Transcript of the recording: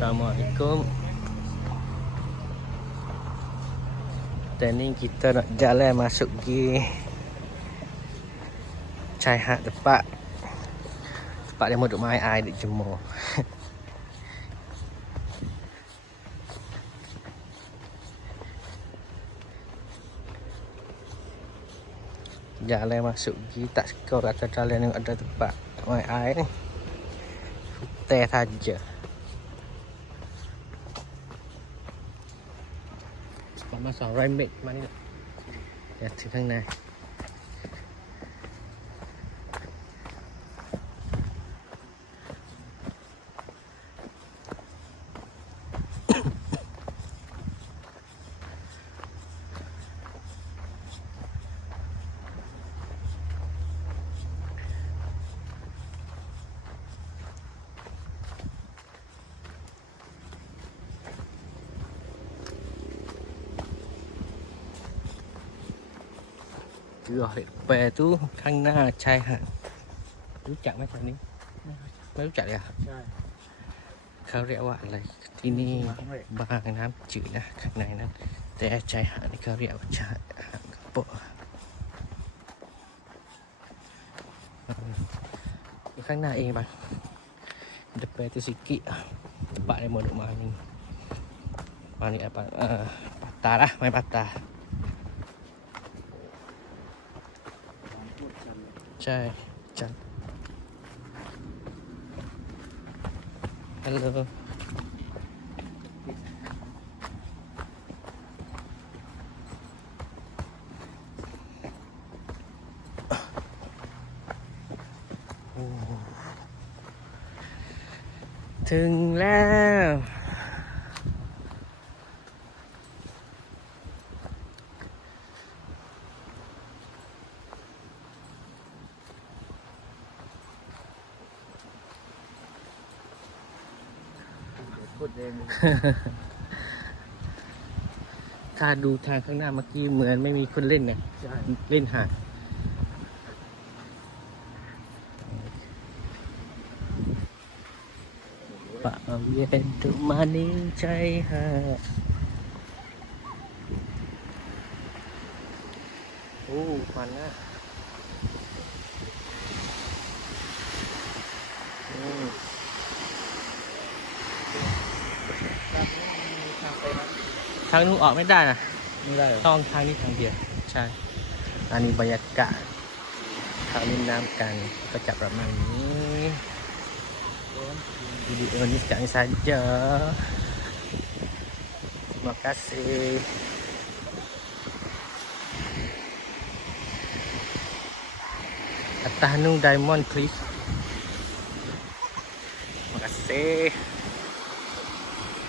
Assalamualaikum. Dan ni kita nak jalan masuk pergi Chai hat tempat Tempat dia mau duduk main air duduk jemur. Jalan masuk pergi tak skor kata jalan yang ada tempat main air ni. Hutan saja Mama 200เมตรมานี่แหละอยวถึงข้างใน เรือเห็ดแปรตู้ข้างหน้าชายหาดรู้จักไหมแถวนี้ ไม่รู้จักเลยอะใช่เขาเรียกว่าอะไรที่นี่มาครั้งแรกบางน้ำจืดนะข้างในนั้น แต่ชายหาดนี่เขาเรียกว่าชายหาดกระโปะอยู่ข้างหน้าเองบาง depan tu sikit tempat dia mau duduk main main apa uh, patah lah main patah พูดกันเลย ใช่จันฮัลโหลถึงแล้ว พูดเองถ้าดูทางข้างหน้าเมื่อกี้เหมือนไม่มีคนเล่นเนี่ยใช่เล่นหาดปะเวียนตุมานิใจหาดโอ้มันนะอืม ครับนี่มี ทางไปนะทางนู้นออกไม่ได้นะไม่ได้เหรอต้องทางนี้ทางเดียว ใช่ อันนี้บรรยากาศเขาเล่นน้ำกันก็จะประมาณนี้ Video ini sekian saja. Terima kasih. Atas Nung Diamond please. Terima kasih.